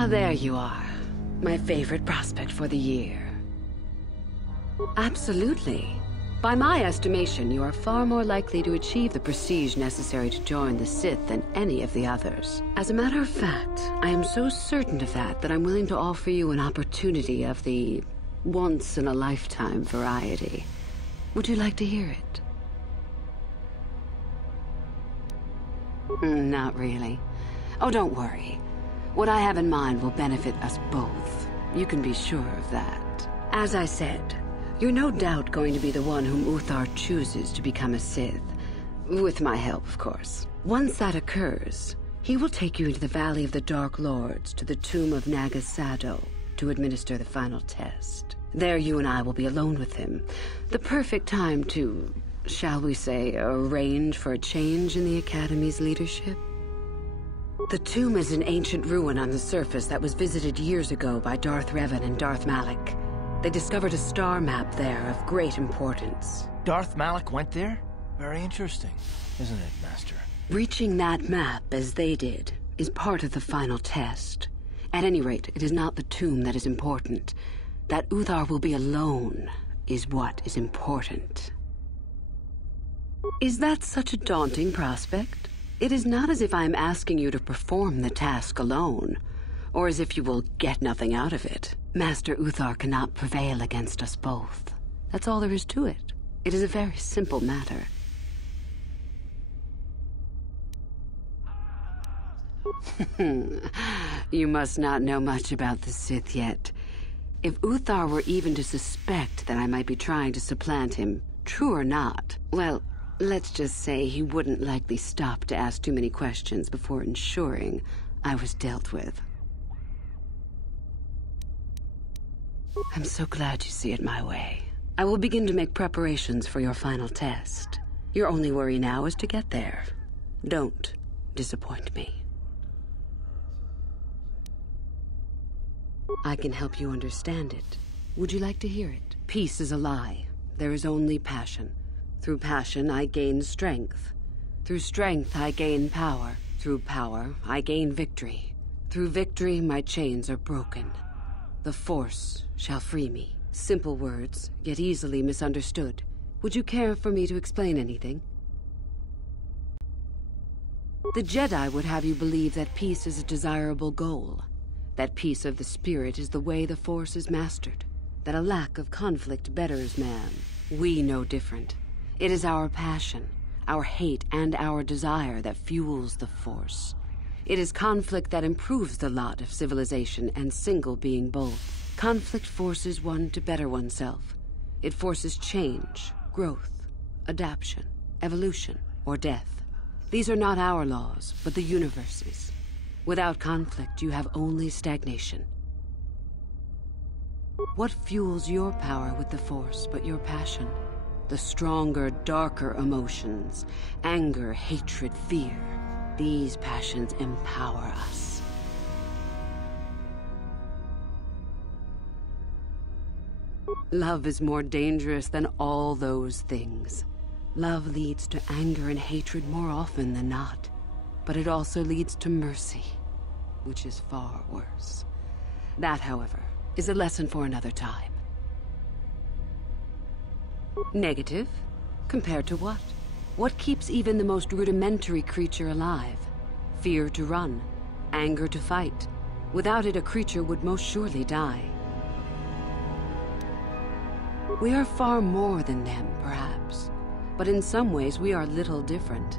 Ah, there you are. My favorite prospect for the year. Absolutely. By my estimation, you are far more likely to achieve the prestige necessary to join the Sith than any of the others. As a matter of fact, I am so certain of that I'm willing to offer you an opportunity of the once-in-a-lifetime variety. Would you like to hear it? Not really. Oh, don't worry. What I have in mind will benefit us both. You can be sure of that. As I said, you're no doubt going to be the one whom KotOR chooses to become a Sith. With my help, of course. Once that occurs, he will take you into the Valley of the Dark Lords to the tomb of Nagasado to administer the final test. There you and I will be alone with him. The perfect time to, shall we say, arrange for a change in the Academy's leadership. The tomb is an ancient ruin on the surface that was visited years ago by Darth Revan and Darth Malak. They discovered a star map there of great importance. Darth Malak went there? Very interesting, isn't it, Master? Reaching that map, as they did, is part of the final test. At any rate, it is not the tomb that is important. That KotOR will be alone is what is important. Is that such a daunting prospect? It is not as if I am asking you to perform the task alone, or as if you will get nothing out of it. Master KotOR cannot prevail against us both. That's all there is to it. It is a very simple matter. You must not know much about the Sith yet. If KotOR were even to suspect that I might be trying to supplant him, true or not, well, let's just say he wouldn't likely stop to ask too many questions before ensuring I was dealt with. I'm so glad you see it my way. I will begin to make preparations for your final test. Your only worry now is to get there. Don't disappoint me. I can help you understand it. Would you like to hear it? Peace is a lie. There is only passion. Through passion, I gain strength. Through strength, I gain power. Through power, I gain victory. Through victory, my chains are broken. The Force shall free me. Simple words, yet easily misunderstood. Would you care for me to explain anything? The Jedi would have you believe that peace is a desirable goal. That peace of the spirit is the way the Force is mastered. That a lack of conflict betters man. We know different. It is our passion, our hate, and our desire that fuels the Force. It is conflict that improves the lot of civilization and single being both. Conflict forces one to better oneself. It forces change, growth, adaptation, evolution, or death. These are not our laws, but the universe's. Without conflict, you have only stagnation. What fuels your power with the Force but your passion? The stronger, darker emotions, anger, hatred, fear. These passions empower us. Love is more dangerous than all those things. Love leads to anger and hatred more often than not. But it also leads to mercy, which is far worse. That, however, is a lesson for another time. Negative? Compared to what? What keeps even the most rudimentary creature alive? Fear to run, anger to fight. Without it, a creature would most surely die. We are far more than them, perhaps. But in some ways, we are little different.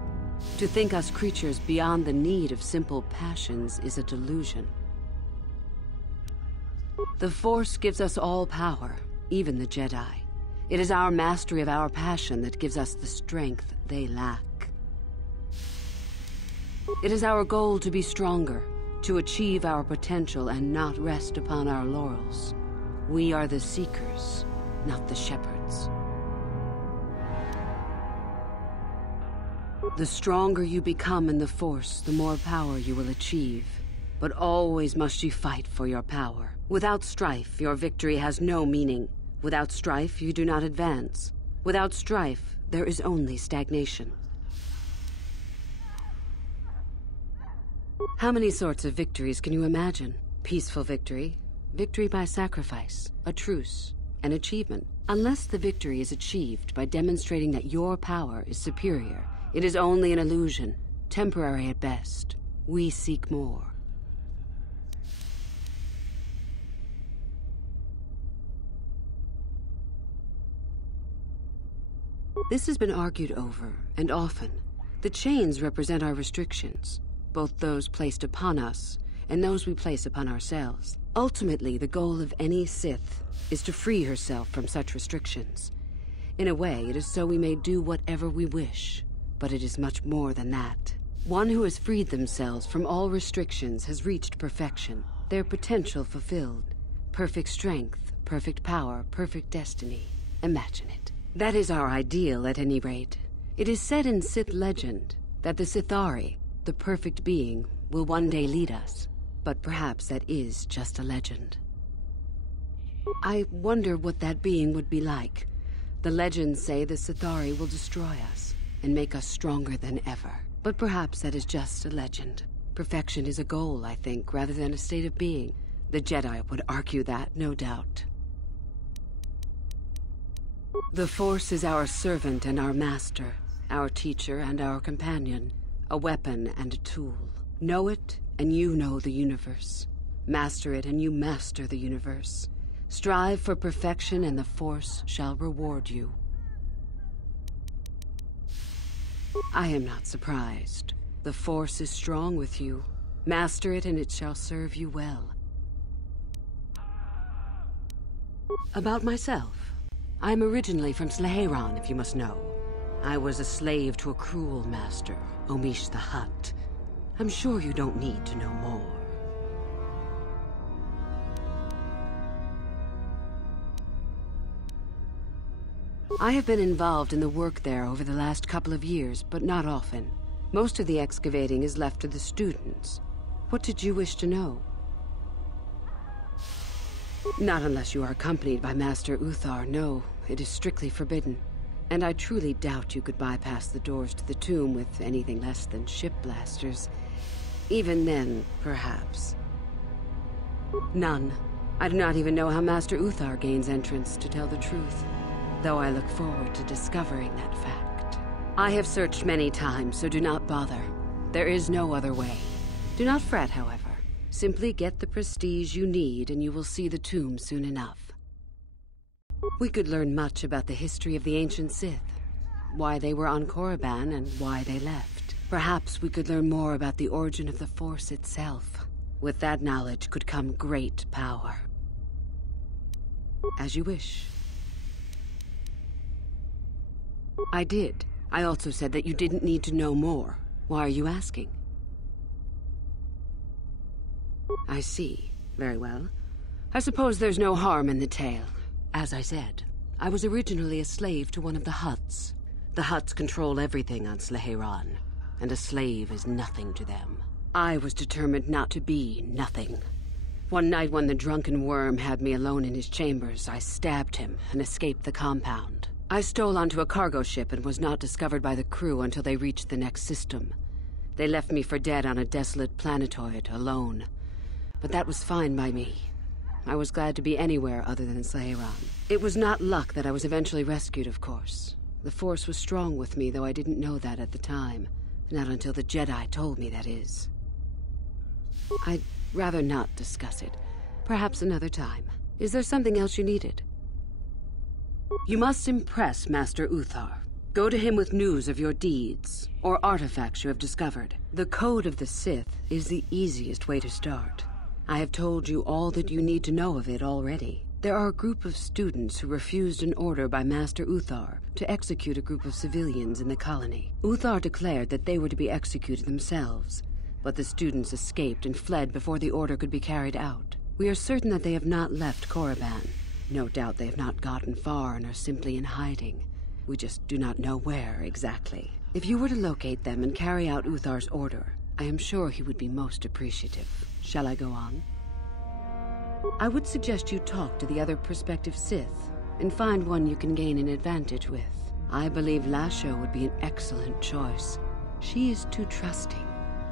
To think us creatures beyond the need of simple passions is a delusion. The Force gives us all power, even the Jedi. It is our mastery of our passion that gives us the strength they lack. It is our goal to be stronger, to achieve our potential and not rest upon our laurels. We are the seekers, not the shepherds. The stronger you become in the Force, the more power you will achieve. But always must you fight for your power. Without strife, your victory has no meaning. Without strife, you do not advance. Without strife, there is only stagnation. How many sorts of victories can you imagine? Peaceful victory, victory by sacrifice, a truce, an achievement. Unless the victory is achieved by demonstrating that your power is superior, it is only an illusion, temporary at best. We seek more. This has been argued over, and often. The chains represent our restrictions, both those placed upon us and those we place upon ourselves. Ultimately, the goal of any Sith is to free herself from such restrictions. In a way, it is so we may do whatever we wish, but it is much more than that. One who has freed themselves from all restrictions has reached perfection, their potential fulfilled. Perfect strength, perfect power, perfect destiny. Imagine it. That is our ideal, at any rate. It is said in Sith legend that the Sithari, the perfect being, will one day lead us. But perhaps that is just a legend. I wonder what that being would be like. The legends say the Sithari will destroy us and make us stronger than ever. But perhaps that is just a legend. Perfection is a goal, I think, rather than a state of being. The Jedi would argue that, no doubt. The Force is our servant and our master, our teacher and our companion, a weapon and a tool. Know it, and you know the universe. Master it, and you master the universe. Strive for perfection, and the Force shall reward you. I am not surprised. The Force is strong with you. Master it, and it shall serve you well. About myself. I'm originally from Sleheyron, if you must know. I was a slave to a cruel master, Omish the Hutt. I'm sure you don't need to know more. I have been involved in the work there over the last couple of years, but not often. Most of the excavating is left to the students. What did you wish to know? Not unless you are accompanied by Master Uthar, no. It is strictly forbidden. And I truly doubt you could bypass the doors to the tomb with anything less than ship blasters. Even then, perhaps. None. I do not even know how Master Uthar gains entrance, to tell the truth. Though I look forward to discovering that fact. I have searched many times, so do not bother. There is no other way. Do not fret, however. Simply get the prestige you need, and you will see the tomb soon enough. We could learn much about the history of the ancient Sith, why they were on Korriban and why they left. Perhaps we could learn more about the origin of the Force itself. With that knowledge could come great power. As you wish. I did. I also said that you didn't need to know more. Why are you asking? I see. Very well. I suppose there's no harm in the tale. As I said, I was originally a slave to one of the Hutts. The Hutts control everything on Sleheyron, and a slave is nothing to them. I was determined not to be nothing. One night when the drunken worm had me alone in his chambers, I stabbed him and escaped the compound. I stole onto a cargo ship and was not discovered by the crew until they reached the next system. They left me for dead on a desolate planetoid, alone. But that was fine by me. I was glad to be anywhere other than Sleheyron. It was not luck that I was eventually rescued, of course. The Force was strong with me, though I didn't know that at the time. Not until the Jedi told me, that is. I'd rather not discuss it. Perhaps another time. Is there something else you needed? You must impress Master Uthar. Go to him with news of your deeds, or artifacts you have discovered. The Code of the Sith is the easiest way to start. I have told you all that you need to know of it already. There are a group of students who refused an order by Master Uthar to execute a group of civilians in the colony. Uthar declared that they were to be executed themselves, but the students escaped and fled before the order could be carried out. We are certain that they have not left Korriban. No doubt they have not gotten far and are simply in hiding. We just do not know where exactly. If you were to locate them and carry out Uthar's order, I am sure he would be most appreciative. Shall I go on? I would suggest you talk to the other prospective Sith and find one you can gain an advantage with. I believe Lasho would be an excellent choice. She is too trusting.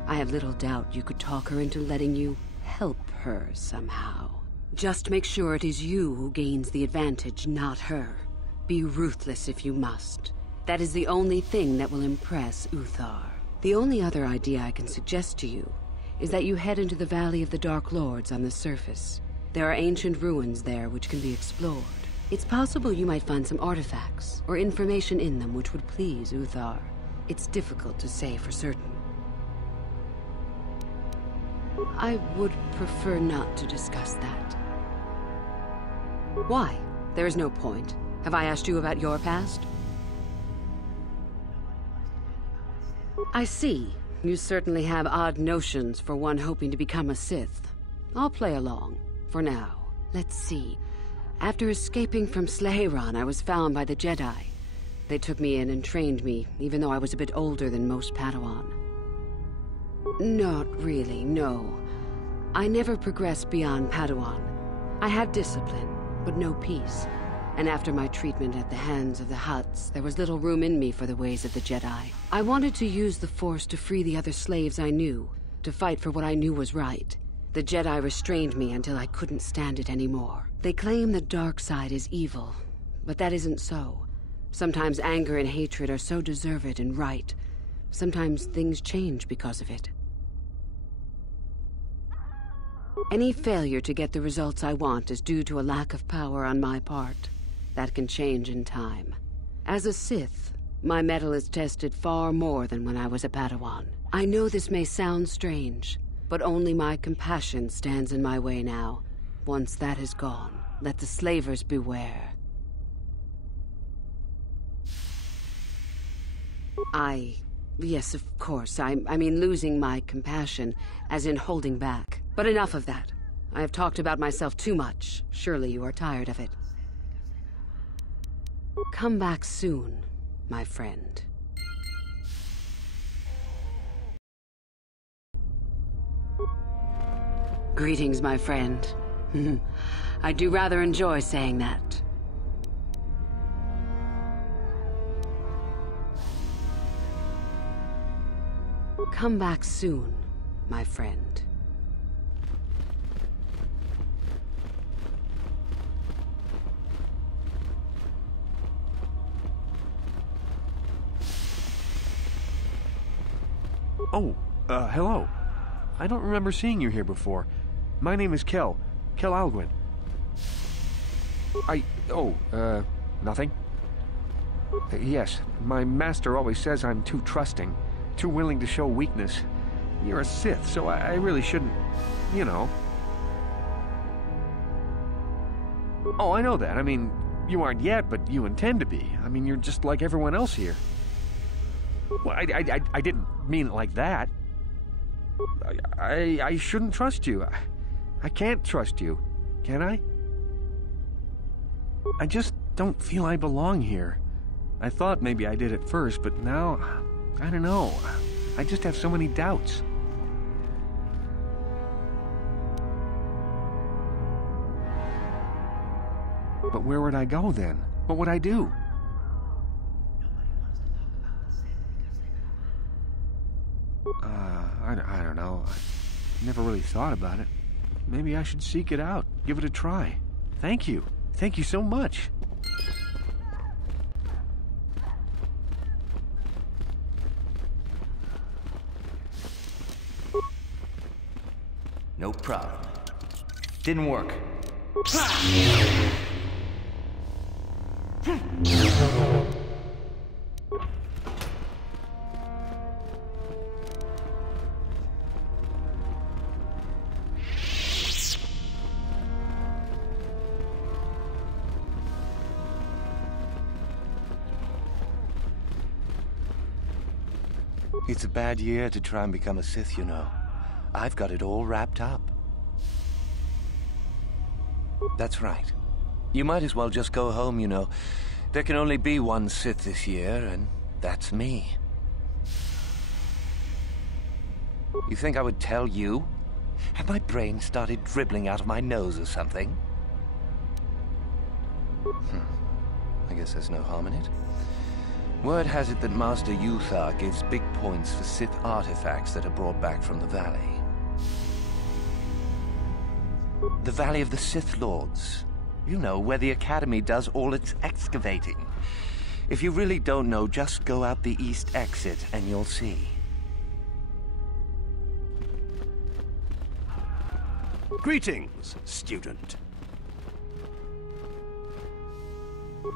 I have little doubt you could talk her into letting you help her somehow. Just make sure it is you who gains the advantage, not her. Be ruthless if you must. That is the only thing that will impress KotOR. The only other idea I can suggest to you is that you head into the Valley of the Dark Lords on the surface. There are ancient ruins there which can be explored. It's possible you might find some artifacts or information in them which would please KotOR. It's difficult to say for certain. I would prefer not to discuss that. Why? There is no point. Have I asked you about your past? I see. You certainly have odd notions for one hoping to become a Sith. I'll play along, for now. Let's see. After escaping from Slaheron, I was found by the Jedi. They took me in and trained me, even though I was a bit older than most Padawan. Not really, no. I never progressed beyond Padawan. I had discipline, but no peace. And after my treatment at the hands of the Hutts, there was little room in me for the ways of the Jedi. I wanted to use the Force to free the other slaves I knew, to fight for what I knew was right. The Jedi restrained me until I couldn't stand it anymore. They claim the dark side is evil, but that isn't so. Sometimes anger and hatred are so deserved and right. Sometimes things change because of it. Any failure to get the results I want is due to a lack of power on my part. That can change in time. As a Sith, my mettle is tested far more than when I was a Padawan. I know this may sound strange, but only my compassion stands in my way now. Once that is gone, let the slavers beware. Yes, of course. I mean losing my compassion, as in holding back. But enough of that. I have talked about myself too much. Surely you are tired of it. Come back soon, my friend. Greetings, my friend. I do rather enjoy saying that. Come back soon, my friend. Oh, hello. I don't remember seeing you here before. My name is Kel Alguin. Nothing? Yes, my master always says I'm too trusting, too willing to show weakness. You're a Sith, so I really shouldn't, you know. Oh, I know that. I mean, you aren't yet, but you intend to be. I mean, you're just like everyone else here. Well, I didn't mean it like that. I shouldn't trust you. I can't trust you, can I? I just don't feel I belong here. I thought maybe I did at first, but now, I don't know. I just have so many doubts. But where would I go then? What would I do? I don't know. I never really thought about it. Maybe I should seek it out, give it a try. Thank you. Thank you so much. No problem. Didn't work. It's a bad year to try and become a Sith, you know. I've got it all wrapped up. That's right. You might as well just go home, you know. There can only be one Sith this year, and that's me. You think I would tell you? Have my brain started dribbling out of my nose or something? I guess there's no harm in it. Word has it that Master KotOR gives big points for Sith artifacts that are brought back from the valley. The Valley of the Sith Lords. You know, where the Academy does all its excavating. If you really don't know, just go out the east exit and you'll see. Greetings, student.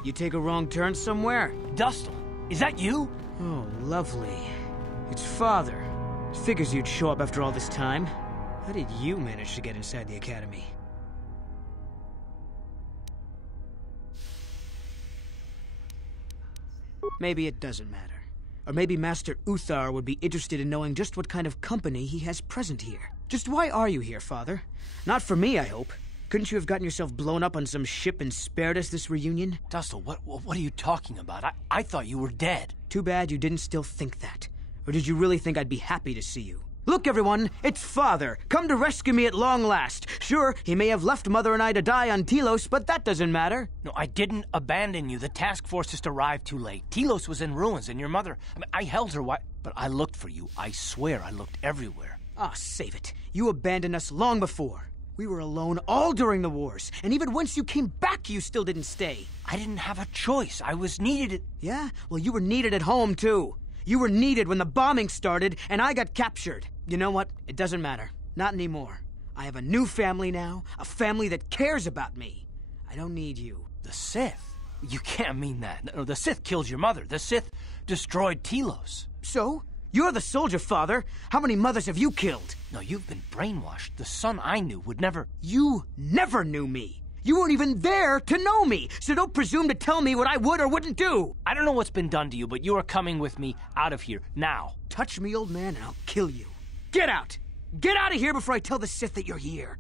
You take a wrong turn somewhere? Dustle, is that you? Oh, lovely. It's Father. Figures you'd show up after all this time. How did you manage to get inside the Academy? Maybe it doesn't matter. Or maybe Master KotOR would be interested in knowing just what kind of company he has present here. Just why are you here, Father? Not for me, I hope. Couldn't you have gotten yourself blown up on some ship and spared us this reunion? Dustle, what are you talking about? I thought you were dead. Too bad you didn't still think that. Or did you really think I'd be happy to see you? Look, everyone, it's Father, come to rescue me at long last. Sure, he may have left Mother and I to die on Telos, but that doesn't matter. No, I didn't abandon you. The task force just arrived too late. Telos was in ruins, and your mother... I held her, but I looked for you. I swear I looked everywhere. Ah, save it. You abandoned us long before. We were alone all during the wars, and even once you came back, you still didn't stay. I didn't have a choice. I was needed. Yeah? Well, you were needed at home, too. You were needed when the bombing started, and I got captured. You know what? It doesn't matter. Not anymore. I have a new family now, a family that cares about me. I don't need you. The Sith? You can't mean that. No, the Sith killed your mother. The Sith destroyed Telos. So? You're the soldier, Father. How many mothers have you killed? No, you've been brainwashed. The son I knew would never... You never knew me. You weren't even there to know me, so don't presume to tell me what I would or wouldn't do. I don't know what's been done to you, but you are coming with me out of here, now. Touch me, old man, and I'll kill you. Get out! Get out of here before I tell the Sith that you're here.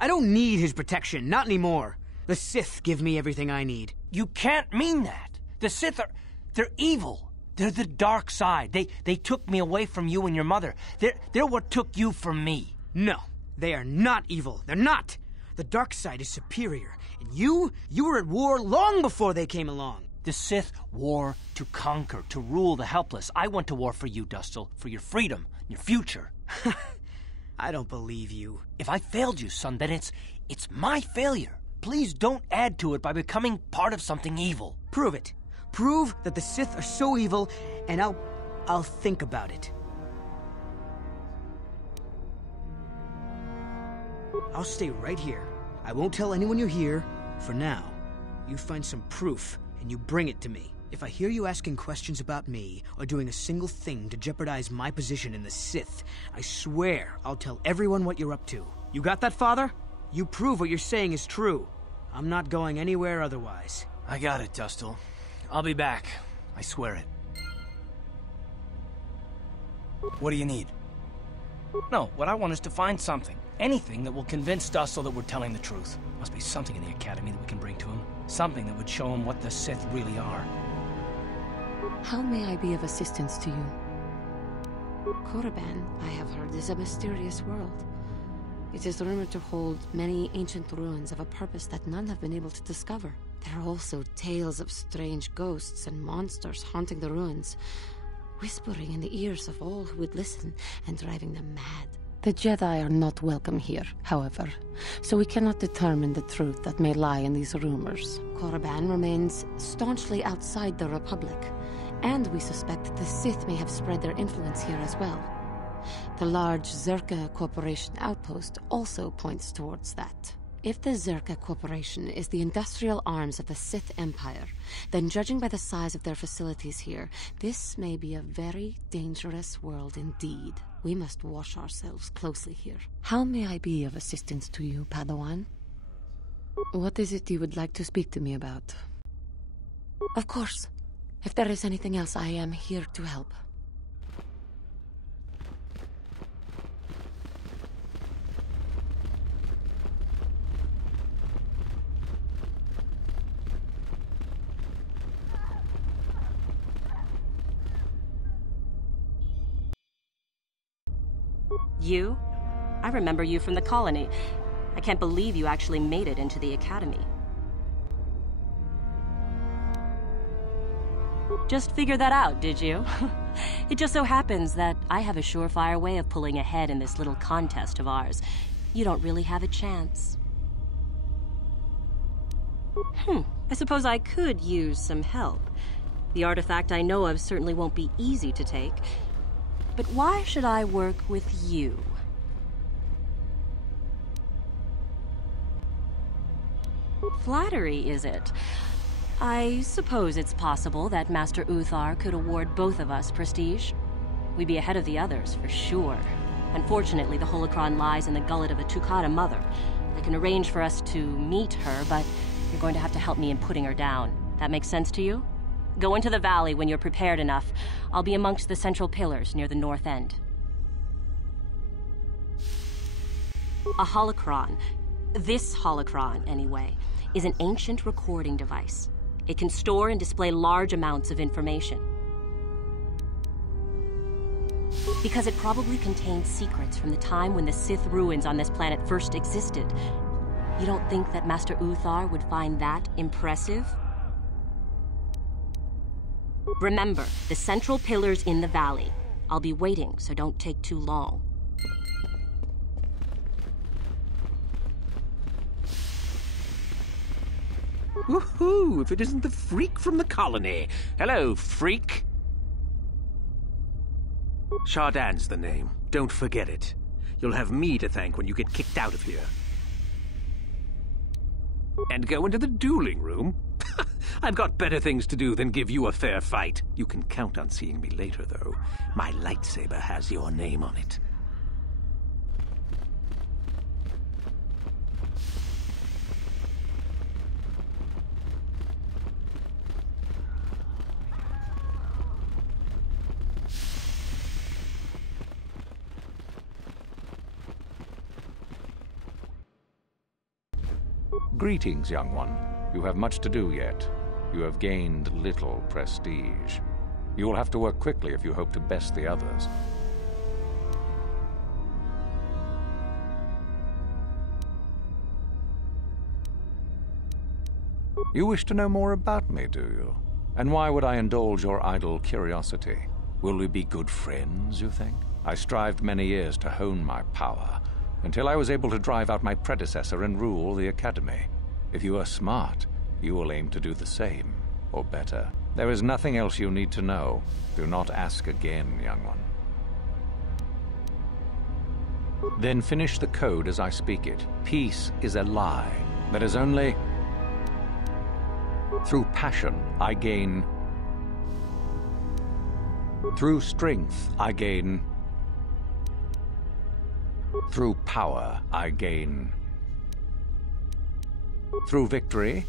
I don't need his protection, not anymore. The Sith give me everything I need. You can't mean that. The Sith are... they're evil. They're the dark side. They took me away from you and your mother. They're what took you from me. No, they are not evil. They're not. The dark side is superior. And you were at war long before they came along. The Sith war to conquer, to rule the helpless. I went to war for you, Dustle, for your freedom, your future. I don't believe you. If I failed you, son, then it's my failure. Please don't add to it by becoming part of something evil. Prove it. Prove that the Sith are so evil, and I'll think about it. I'll stay right here. I won't tell anyone you're here, for now. You find some proof, and you bring it to me. If I hear you asking questions about me, or doing a single thing to jeopardize my position in the Sith, I swear I'll tell everyone what you're up to. You got that, Father? You prove what you're saying is true. I'm not going anywhere otherwise. I got it, Dustle. I'll be back. I swear it. What do you need? No, what I want is to find something. Anything that will convince Dustle that we're telling the truth. Must be something in the Academy that we can bring to him. Something that would show him what the Sith really are. How may I be of assistance to you? Korriban, I have heard, is a mysterious world. It is rumored to hold many ancient ruins of a purpose that none have been able to discover. There are also tales of strange ghosts and monsters haunting the ruins, whispering in the ears of all who would listen and driving them mad. The Jedi are not welcome here, however, so we cannot determine the truth that may lie in these rumors. Korriban remains staunchly outside the Republic, and we suspect the Sith may have spread their influence here as well. The large Zerka Corporation outpost also points towards that. If the Zerka Corporation is the industrial arms of the Sith Empire, then judging by the size of their facilities here, this may be a very dangerous world indeed. We must watch ourselves closely here. How may I be of assistance to you, Padawan? What is it you would like to speak to me about? Of course. If there is anything else, I am here to help. You? I remember you from the colony. I can't believe you actually made it into the Academy. Just figured that out, did you? It just so happens that I have a surefire way of pulling ahead in this little contest of ours. You don't really have a chance. I suppose I could use some help. The artifact I know of certainly won't be easy to take. But why should I work with you? Flattery, is it? I suppose it's possible that Master Uthar could award both of us prestige. We'd be ahead of the others, for sure. Unfortunately, the holocron lies in the gullet of a Tukata mother. I can arrange for us to meet her, but you're going to have to help me in putting her down. That makes sense to you? Go into the valley when you're prepared enough. I'll be amongst the central pillars near the north end. A holocron, this holocron anyway, is an ancient recording device. It can store and display large amounts of information. Because it probably contains secrets from the time when the Sith ruins on this planet first existed. You don't think that Master Uthar would find that impressive? Remember, the central pillar's in the valley. I'll be waiting, so don't take too long. Woohoo! If it isn't the freak from the colony. Hello, freak. Chardin's the name. Don't forget it. You'll have me to thank when you get kicked out of here. And go into the dueling room? I've got better things to do than give you a fair fight. You can count on seeing me later, though. My lightsaber has your name on it. Greetings, young one. You have much to do yet. You have gained little prestige. You will have to work quickly if you hope to best the others. You wish to know more about me, do you? And why would I indulge your idle curiosity? Will we be good friends, you think? I strived many years to hone my power, until I was able to drive out my predecessor and rule the Academy. If you are smart, you will aim to do the same, or better. There is nothing else you need to know. Do not ask again, young one. Then finish the code as I speak it. Peace is a lie. That is only... Through passion, I gain... Through strength, I gain... Through power, I gain... Through victory,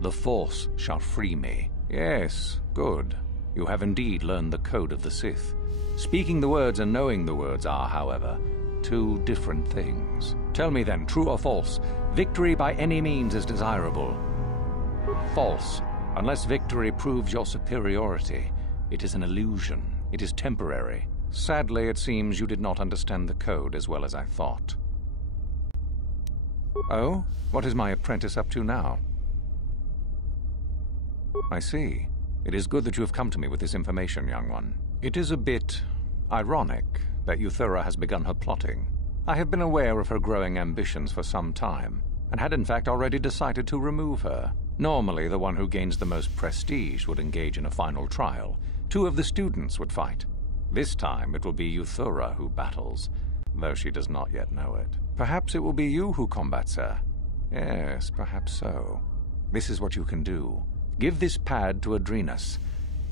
the Force shall free me. Yes, good. You have indeed learned the code of the Sith. Speaking the words and knowing the words are, however, two different things. Tell me then, true or false, victory by any means is desirable. False. Unless victory proves your superiority, it is an illusion. It is temporary. Sadly, it seems you did not understand the code as well as I thought. Oh? What is my apprentice up to now? I see. It is good that you have come to me with this information, young one. It is a bit ironic that Uthura has begun her plotting. I have been aware of her growing ambitions for some time, and had in fact already decided to remove her. Normally, the one who gains the most prestige would engage in a final trial. 2 of the students would fight. This time, it will be Uthura who battles, though she does not yet know it. Perhaps it will be you who combats her. Yes, perhaps so. This is what you can do. Give this pad to Adrenus.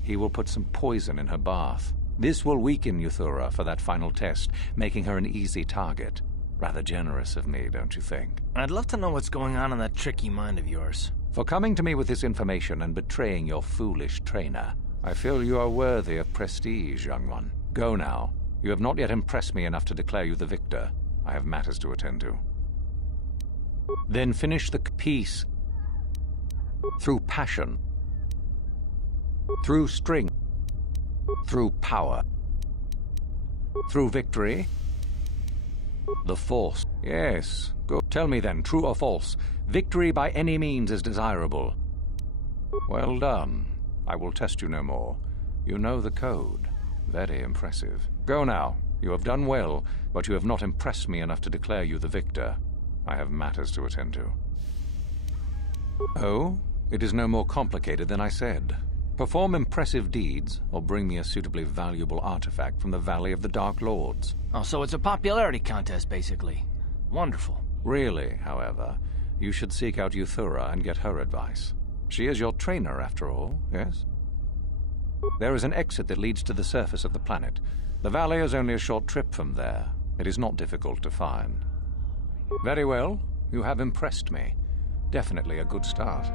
He will put some poison in her bath. This will weaken Uthura for that final test, making her an easy target. Rather generous of me, don't you think? I'd love to know what's going on in that tricky mind of yours. For coming to me with this information and betraying your foolish trainer, I feel you are worthy of prestige, young one. Go now. You have not yet impressed me enough to declare you the victor. I have matters to attend to. Then finish the peace through passion, through strength, through power, through victory, the Force. Yes, good. Tell me then, true or false, victory by any means is desirable. Well done. I will test you no more. You know the code. Very impressive. Go now. You have done well, but you have not impressed me enough to declare you the victor. I have matters to attend to. Oh? It is no more complicated than I said. Perform impressive deeds, or bring me a suitably valuable artifact from the Valley of the Dark Lords. Oh, so it's a popularity contest, basically. Wonderful. Really, however, you should seek out Euthura and get her advice. She is your trainer, after all, yes? There is an exit that leads to the surface of the planet. The valley is only a short trip from there. It is not difficult to find. Very well. You have impressed me. Definitely a good start.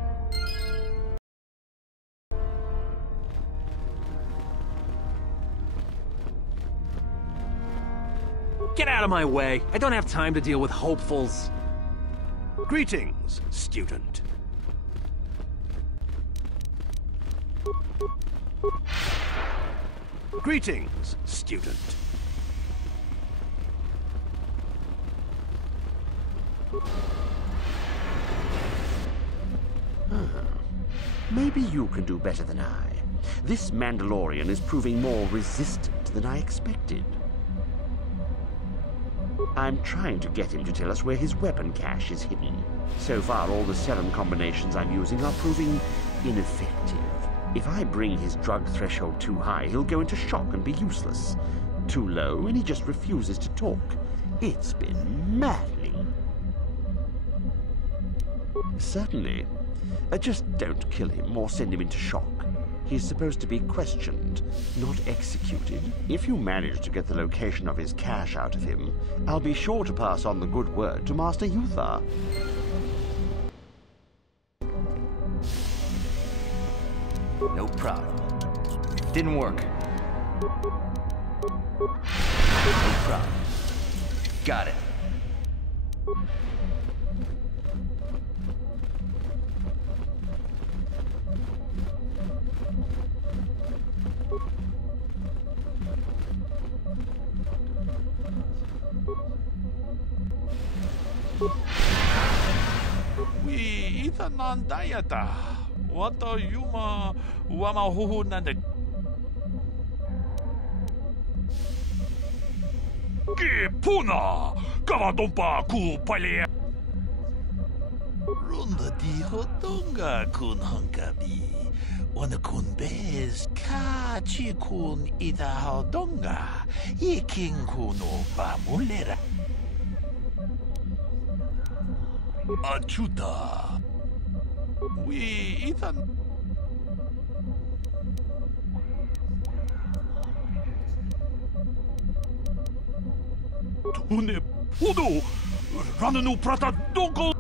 Get out of my way! I don't have time to deal with hopefuls. Greetings, student. Greetings, student. Maybe you can do better than I. This Mandalorian is proving more resistant than I expected. I'm trying to get him to tell us where his weapon cache is hidden. So far, all the serum combinations I'm using are proving ineffective. If I bring his drug threshold too high, he'll go into shock and be useless. Too low, and he just refuses to talk. It's been maddening. Certainly. Just don't kill him or send him into shock. He's supposed to be questioned, not executed. If you manage to get the location of his cache out of him, I'll be sure to pass on the good word to Master Euthar. No problem. Didn't work. No problem. Got it. We itanan dayata. Wato yuma wama huhu nande. Ki puna kavadompa ku pale. Runda di hotonga kun hankabi. Wana kun bez ka chi kun ita hodonga. Ikin kuno ba mulera. Achuta. We Ethan. Tune Pudo Rananu Prata Doko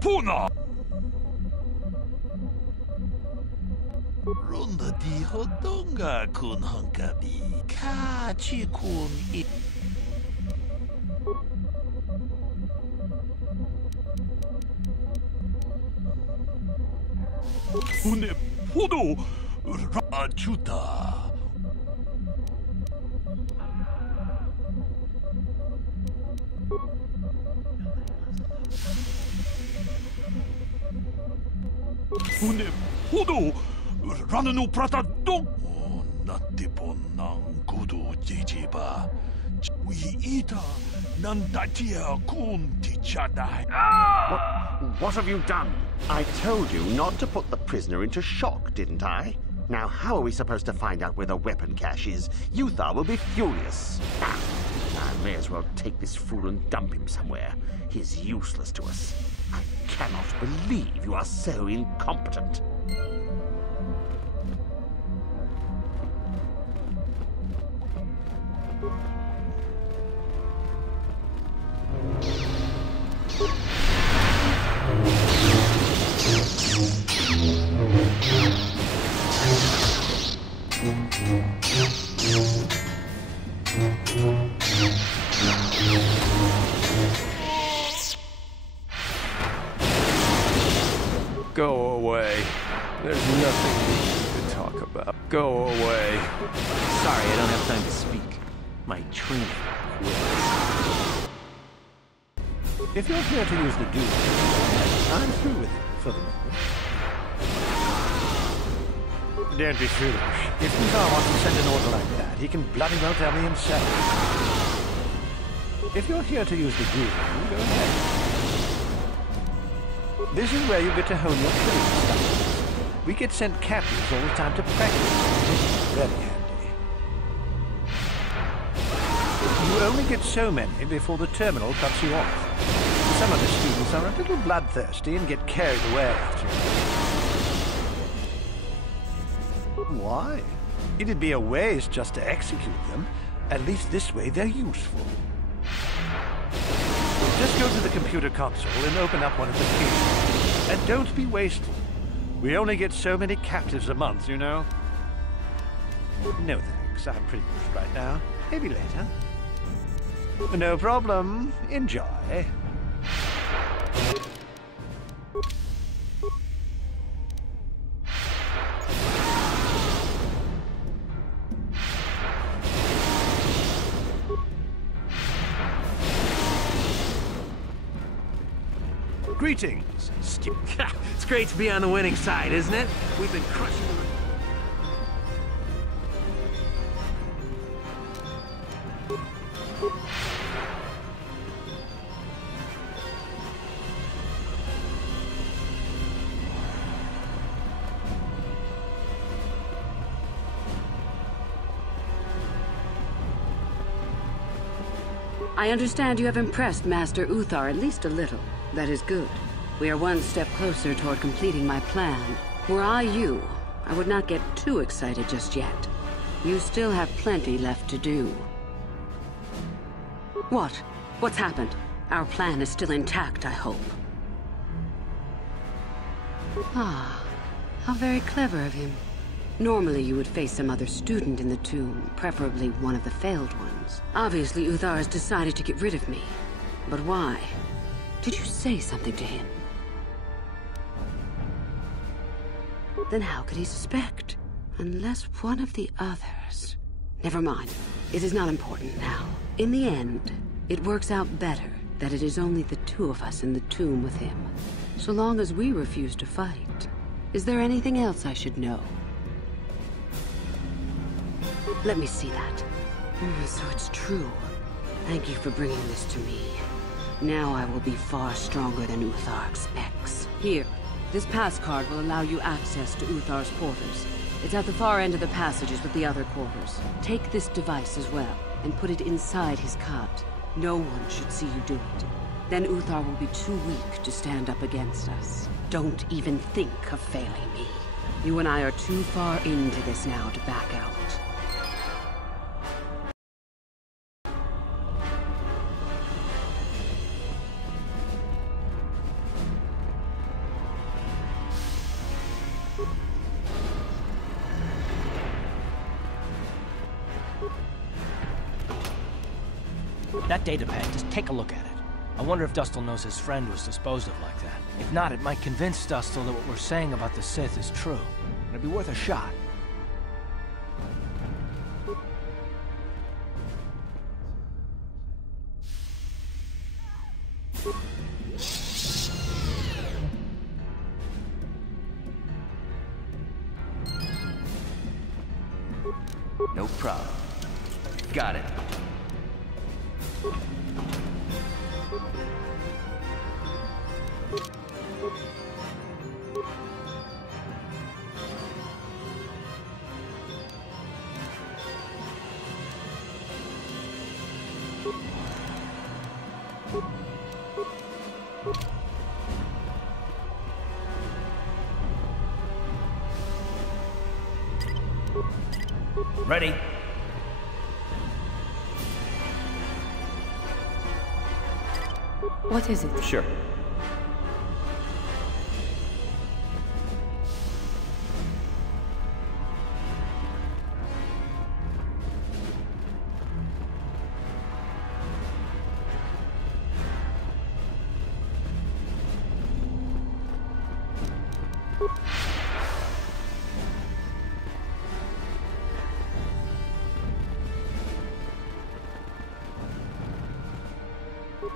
Puna Runda di Hodonga kun hankabi Kachi kun I Tune Pudo Achuta. Une Pudo Rananu Prata Dog Natipon Nang Kudu Jijiba We Ita Nandatia Kun Tichadai. What have you done? I told you not to put the prisoner into shock, didn't I? Now, how are we supposed to find out where the weapon cache is? Euthar will be furious. I may as well take this fool and dump him somewhere. He's useless to us. I cannot believe you are so incompetent. Go away. There's nothing to talk about. Go away. Sorry, I don't have time to speak. My training quits. If you're here to use the duel, I'm through with it for the moment. Don't be foolish. If Uthar wants to send an order like that, he can bloody well tell me himself. If you're here to use the groove, go ahead. This is where you get to hone your killing styles. We get sent captives all the time to practice. It's very handy. You only get so many before the terminal cuts you off. Some of the students are a little bloodthirsty and get carried away after you. Why? It'd be a waste just to execute them. At least this way they're useful. Just go to the computer console and open up one of the keys. And don't be wasteful. We only get so many captives a month, you know. No thanks, I'm pretty good right now. Maybe later. No problem. Enjoy. Greetings, It's great to be on the winning side, isn't it? We've been crushing them. I understand you have impressed Master Uthar at least a little. That is good. We are one step closer toward completing my plan. Were I you, I would not get too excited just yet. You still have plenty left to do. What? What's happened? Our plan is still intact, I hope. Ah, how very clever of him. Normally you would face some other student in the tomb, preferably one of the failed ones. Obviously Uthar has decided to get rid of me. But why? Did you say something to him? Then how could he suspect? Unless one of the others... Never mind. It is not important now. In the end, it works out better that it is only the two of us in the tomb with him. So long as we refuse to fight. Is there anything else I should know? Let me see that. So it's true. Thank you for bringing this to me. Now I will be far stronger than Uthar expects. Here, this pass card will allow you access to Uthar's quarters. It's at the far end of the passages with the other quarters. Take this device as well, and put it inside his cot. No one should see you do it. Then Uthar will be too weak to stand up against us. Don't even think of failing me. You and I are too far into this now to back out. That datapad, just take a look at it. I wonder if Dustil knows his friend was disposed of like that. If not, it might convince Dustil that what we're saying about the Sith is true. It'd be worth a shot. No problem. Got it. Ready? What is it? Sure.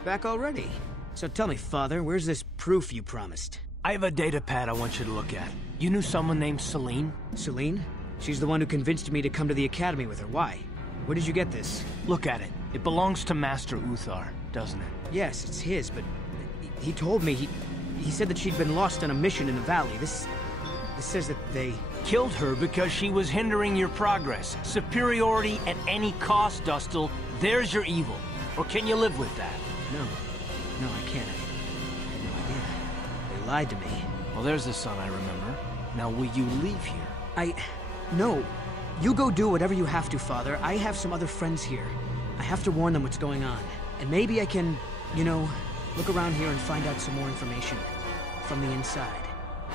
Back already? So tell me, Father, where's this proof you promised? I have a data pad I want you to look at. You knew someone named Celine? Celine? She's the one who convinced me to come to the academy with her. Why? Where did you get this? Look at it. It belongs to Master Uthar, doesn't it? Yes, it's his, but he told me he said that she'd been lost on a mission in the valley. This says that they killed her because she was hindering your progress. Superiority at any cost, Dustil. There's your evil. Or can you live with that? No, I can't. I had no idea. They lied to me. Well, there's the son I remember. Now, will you leave here? No. You go do whatever you have to, Father. I have some other friends here. I have to warn them what's going on. And maybe I can, look around here and find out some more information. From the inside.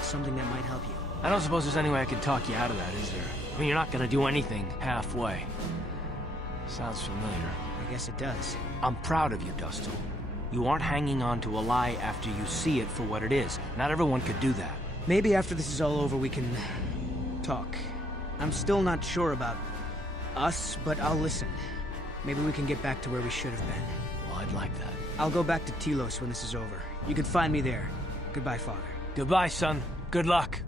Something that might help you. I don't suppose there's any way I can talk you out of that, is there? I mean, you're not gonna do anything halfway. Sounds familiar. I guess it does. I'm proud of you, Dustil. You aren't hanging on to a lie after you see it for what it is. Not everyone could do that. Maybe after this is all over we can talk. I'm still not sure about us, but I'll listen. Maybe we can get back to where we should have been. Well, I'd like that. I'll go back to Telos when this is over. You can find me there. Goodbye, Father. Goodbye, son. Good luck.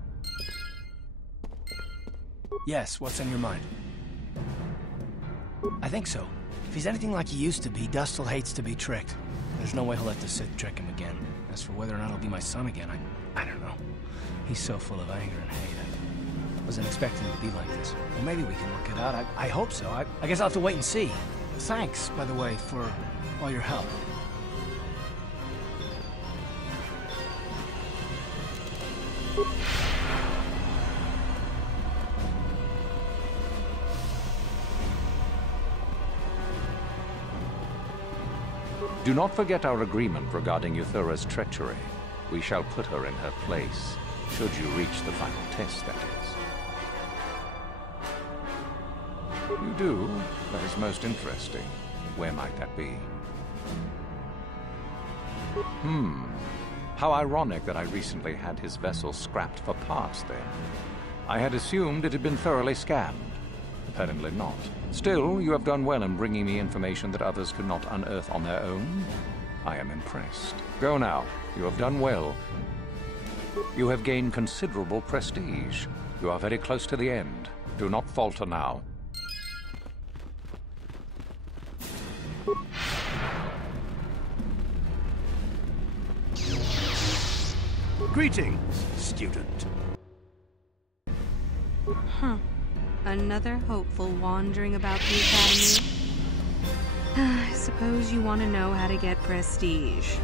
Yes, what's on your mind? I think so. If he's anything like he used to be, Dustil hates to be tricked. There's no way he'll let the Sith trick him again. As for whether or not he'll be my son again, I don't know. He's so full of anger and hate. I wasn't expecting him to be like this. Well, maybe we can work it out. I hope so. I guess I'll have to wait and see. Thanks, by the way, for all your help. Do not forget our agreement regarding Euthura's treachery. We shall put her in her place, should you reach the final test, that is. You do? That is most interesting. Where might that be? How ironic that I recently had his vessel scrapped for parts then. I had assumed it had been thoroughly scanned. Apparently not. Still, you have done well in bringing me information that others could not unearth on their own. I am impressed. Go now. You have done well. You have gained considerable prestige. You are very close to the end. Do not falter now. Greetings, student. Another hopeful wandering about the academy? I suppose you want to know how to get prestige.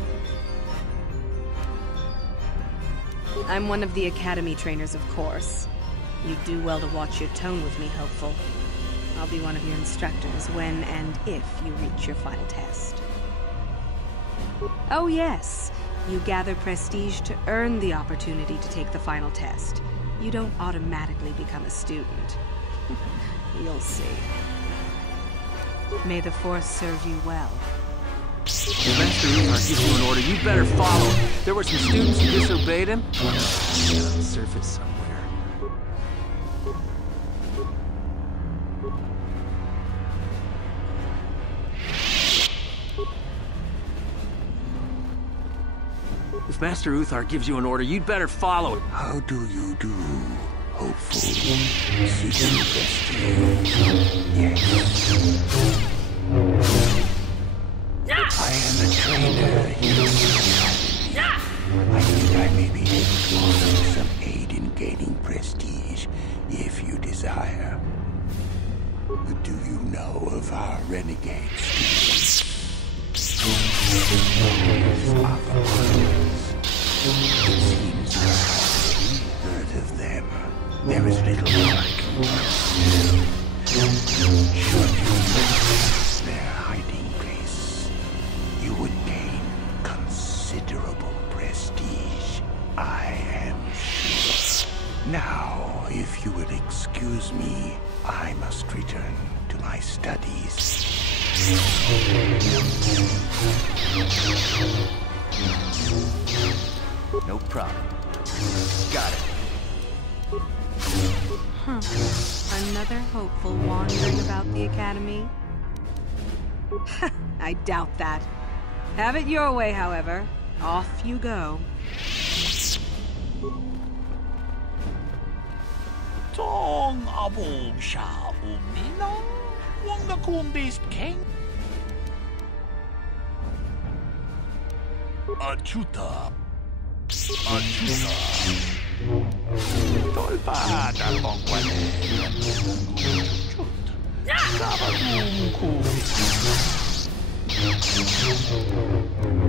I'm one of the academy trainers, of course. You'd do well to watch your tone with me, hopeful. I'll be one of your instructors when and if you reach your final test. Oh yes, you gather prestige to earn the opportunity to take the final test. You don't automatically become a student. You'll see. May the Force serve you well. If Master Uthar gives you an order, you better follow it. There were some students who disobeyed him. On the surface somewhere. If Master Uthar gives you an order, you'd better follow it. How do you do, hopeful? Seeking prestige. Yes. I am a trainer here in the academy. I think I may be able to offer you some aid in gaining prestige, if you desire. But do you know of our renegade students? It seems I've heard of them. There is little more I can do. Should you miss their hiding place, you would gain considerable prestige, I am sure. Now, if you will excuse me, I must return to my studies. No problem. Got it. Another hopeful wandering about the academy? I doubt that. Have it your way, however. Off you go. Tong abog siya uminang wang nakumbis king. Achuta. Achuta. Tolpa dalbong kwale. Chut. Sabagum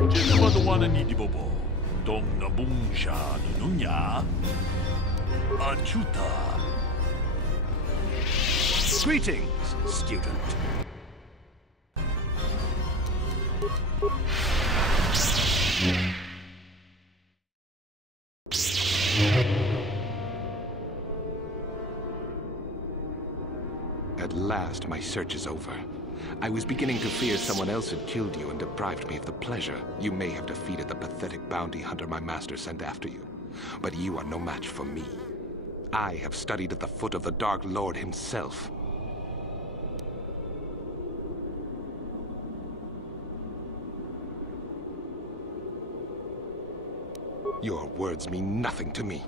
Jinwadowana ni dibobo. Dong nabung siya nununya. Achuta. Greetings, student. At last, my search is over. I was beginning to fear someone else had killed you and deprived me of the pleasure you may have defeated the pathetic bounty hunter my master sent after you. But you are no match for me. I have studied at the foot of the Dark Lord himself. Your words mean nothing to me,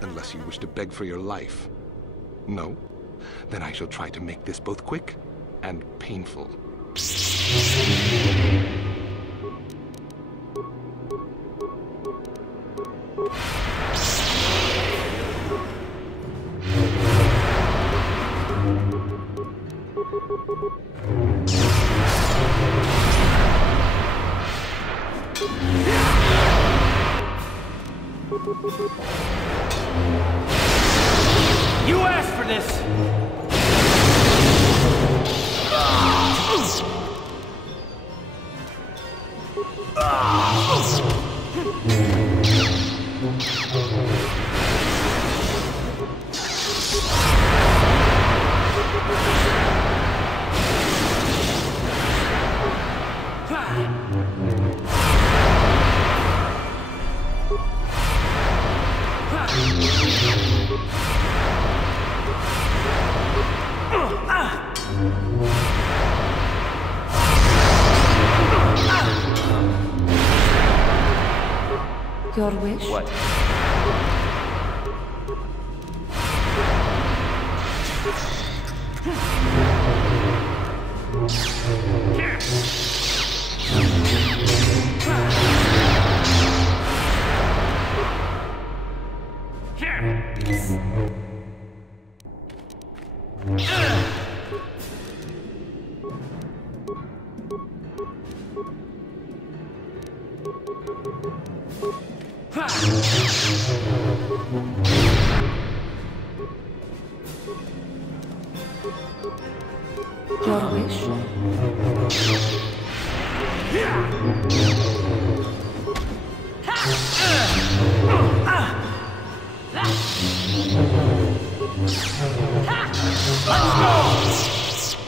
unless you wish to beg for your life. No? Then I shall try to make this both quick and painful. You asked for this! Your wish? What? Your wish?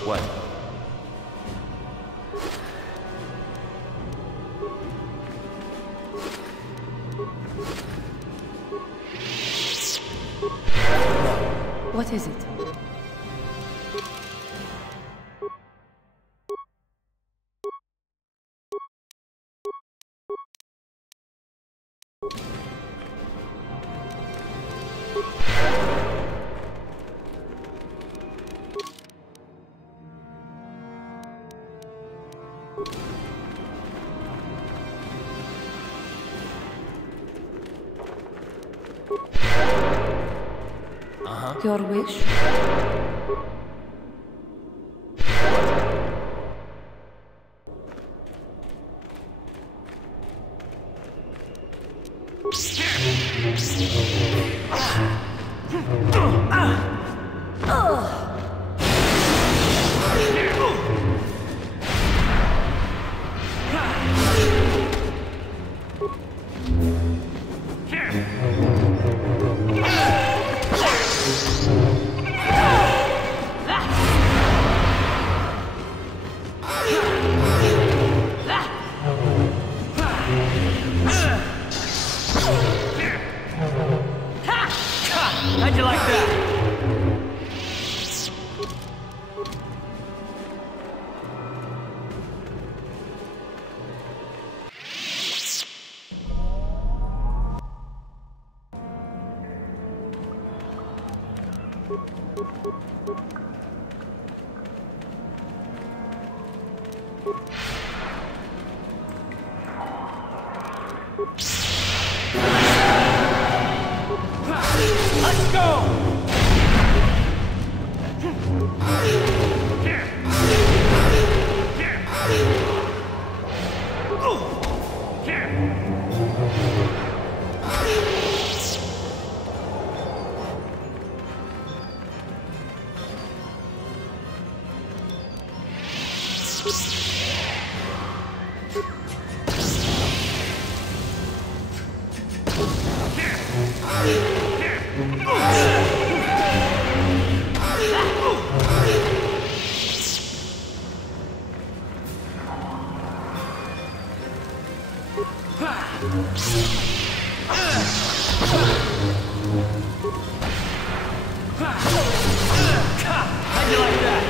What? What is it? Your wish? Let's go! How'd you like that?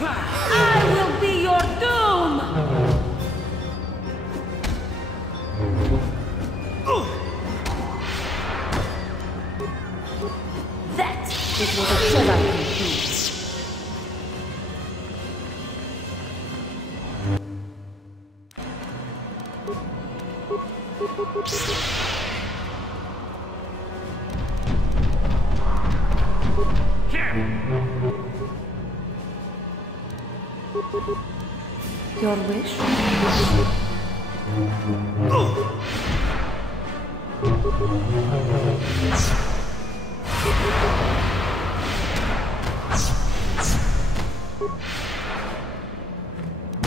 I will be your doom! That is what a Jedi can do. Your wish?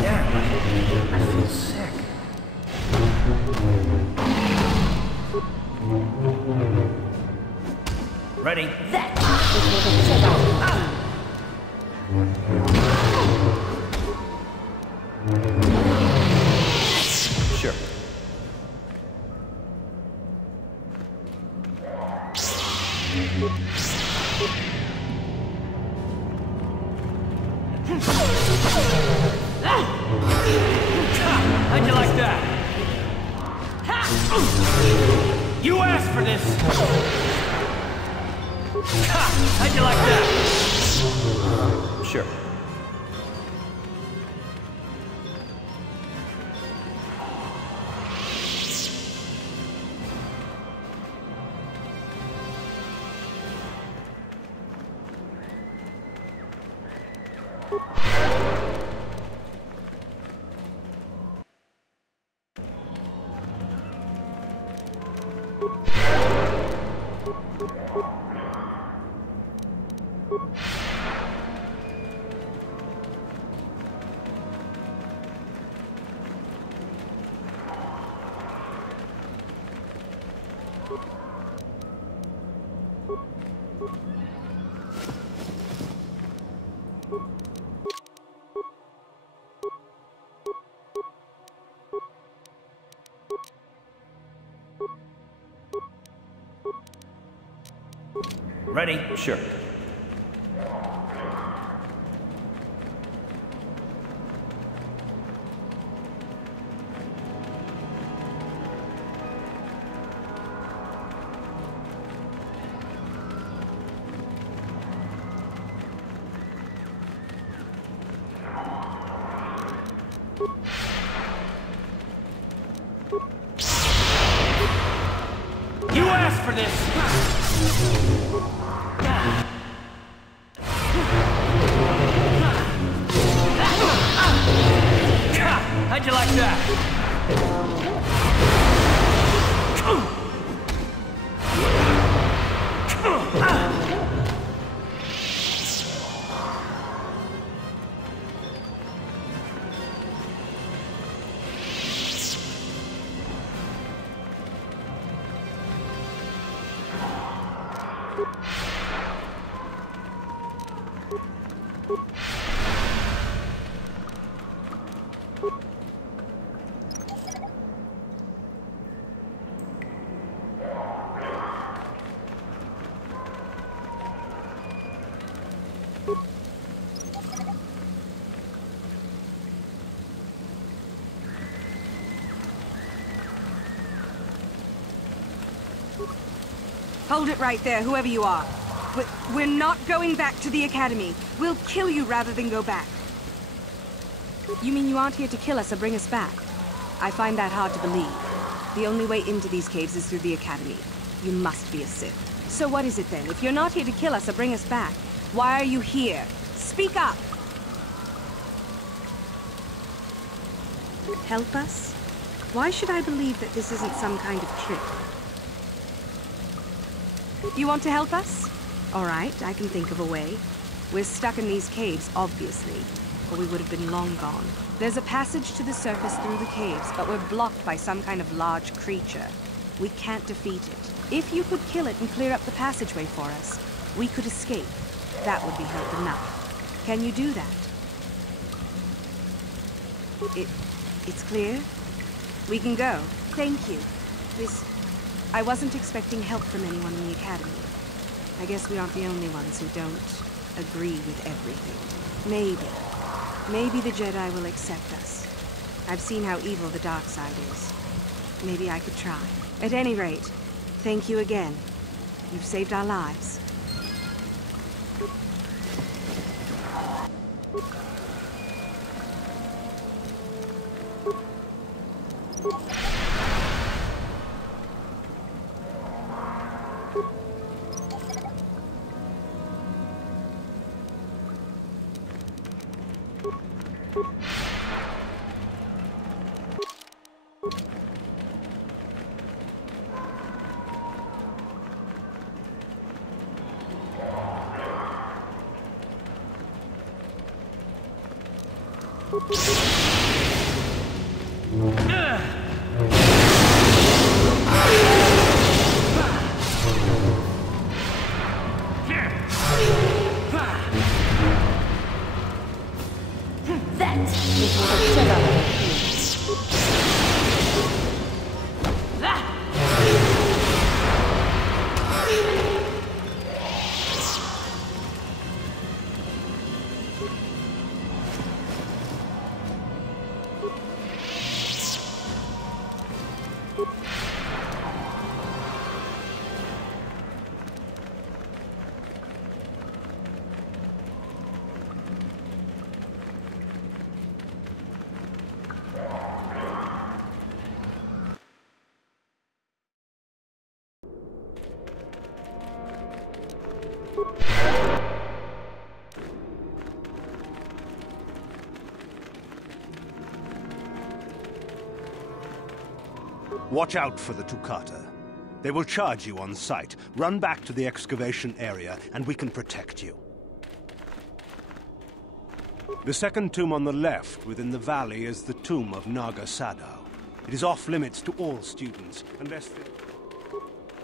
Yeah, I feel sick. Ready? That is what a Jedi can do. Sure. How'd you like that? You asked for this! How'd you like that? Sure. Ready? Sure. You asked for this! How'd you like that? Hold it right there, whoever you are. We're not going back to the Academy. We'll kill you rather than go back. You mean you aren't here to kill us or bring us back? I find that hard to believe. The only way into these caves is through the Academy. You must be a Sith. So what is it then? If you're not here to kill us or bring us back, why are you here? Speak up! Help us? Why should I believe that this isn't some kind of trick? You want to help us? All right, I can think of a way. We're stuck in these caves, obviously, or we would have been long gone. There's a passage to the surface through the caves, but we're blocked by some kind of large creature. We can't defeat it. If you could kill it and clear up the passageway for us, we could escape. That would be help enough. Can you do that? It's clear? We can go. Thank you. I wasn't expecting help from anyone in the Academy. I guess we aren't the only ones who don't agree with everything. Maybe the Jedi will accept us. I've seen how evil the dark side is. Maybe I could try. At any rate, thank you again. You've saved our lives. Watch out for the Tukata. They will charge you on sight. Run back to the excavation area, and we can protect you. The second tomb on the left within the valley is the tomb of Naga Sadao. It is off-limits to all students, unless they...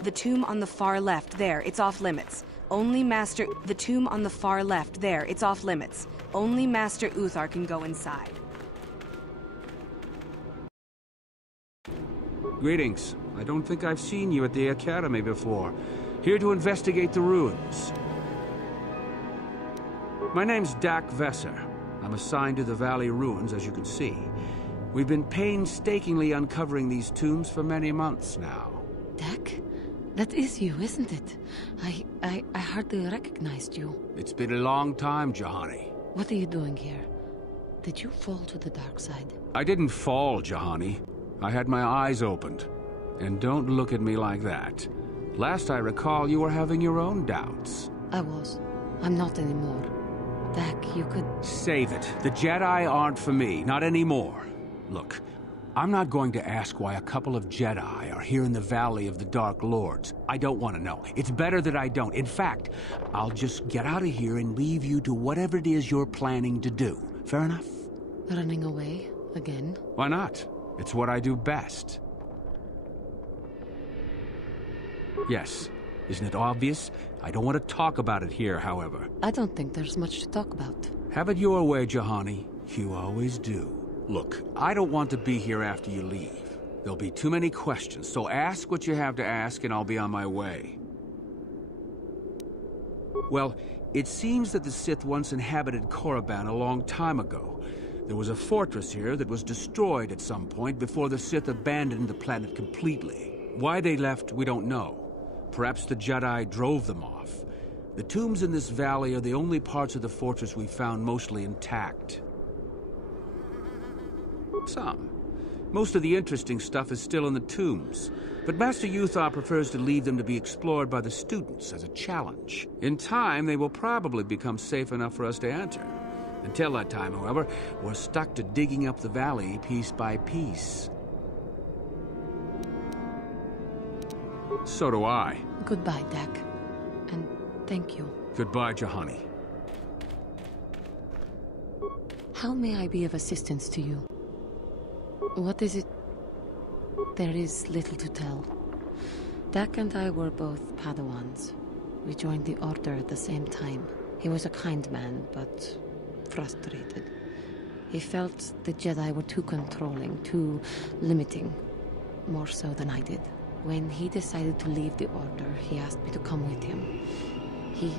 The tomb on the far left, there, it's off-limits. Only Master... The tomb on the far left, there, it's off-limits. Only Master Uthar can go inside. Greetings. I don't think I've seen you at the Academy before. Here to investigate the ruins. My name's Dak Vesser. I'm assigned to the Valley Ruins, as you can see. We've been painstakingly uncovering these tombs for many months now. Dak? That is you, isn't it? I hardly recognized you. It's been a long time, Jahani. What are you doing here? Did you fall to the dark side? I didn't fall, Jahani. I had my eyes opened. And don't look at me like that. Last I recall, you were having your own doubts. I was. I'm not anymore. Dak, you could... Save it. The Jedi aren't for me, not anymore. Look, I'm not going to ask why a couple of Jedi are here in the Valley of the Dark Lords. I don't want to know. It's better that I don't. In fact, I'll just get out of here and leave you to whatever it is you're planning to do. Fair enough? Running away? Again? Why not? It's what I do best. Yes. Isn't it obvious? I don't want to talk about it here, however. I don't think there's much to talk about. Have it your way, Juhani. You always do. Look, I don't want to be here after you leave. There'll be too many questions, so ask what you have to ask and I'll be on my way. Well, it seems that the Sith once inhabited Korriban a long time ago. There was a fortress here that was destroyed at some point before the Sith abandoned the planet completely. Why they left, we don't know. Perhaps the Jedi drove them off. The tombs in this valley are the only parts of the fortress we found mostly intact. Some. Most of the interesting stuff is still in the tombs, but Master Uthar prefers to leave them to be explored by the students as a challenge. In time, they will probably become safe enough for us to enter. Until that time, however, we're stuck to digging up the valley piece by piece. So do I. Goodbye, Dak. And thank you. Goodbye, Juhani. How may I be of assistance to you? What is it? There is little to tell. Dak and I were both Padawans. We joined the Order at the same time. He was a kind man, but frustrated. He felt the Jedi were too controlling, too limiting, more so than I did. When he decided to leave the Order, he asked me to come with him. He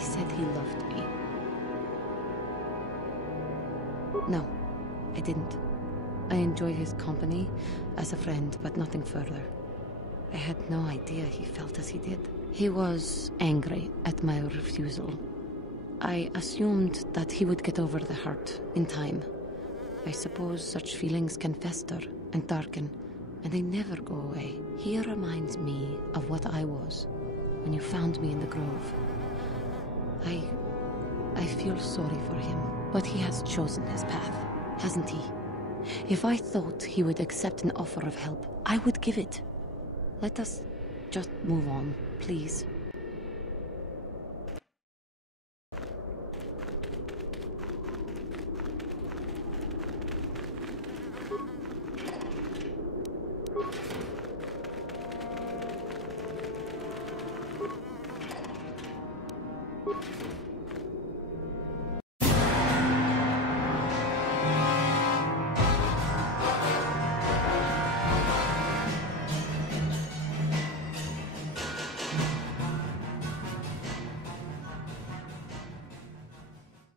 said he loved me. No, I didn't. I enjoyed his company as a friend, but nothing further. I had no idea he felt as he did. He was angry at my refusal. I assumed that he would get over the hurt in time. I suppose such feelings can fester and darken, and they never go away. He reminds me of what I was when you found me in the grove. I feel sorry for him, but he has chosen his path, hasn't he? If I thought he would accept an offer of help, I would give it. Let us just move on, please.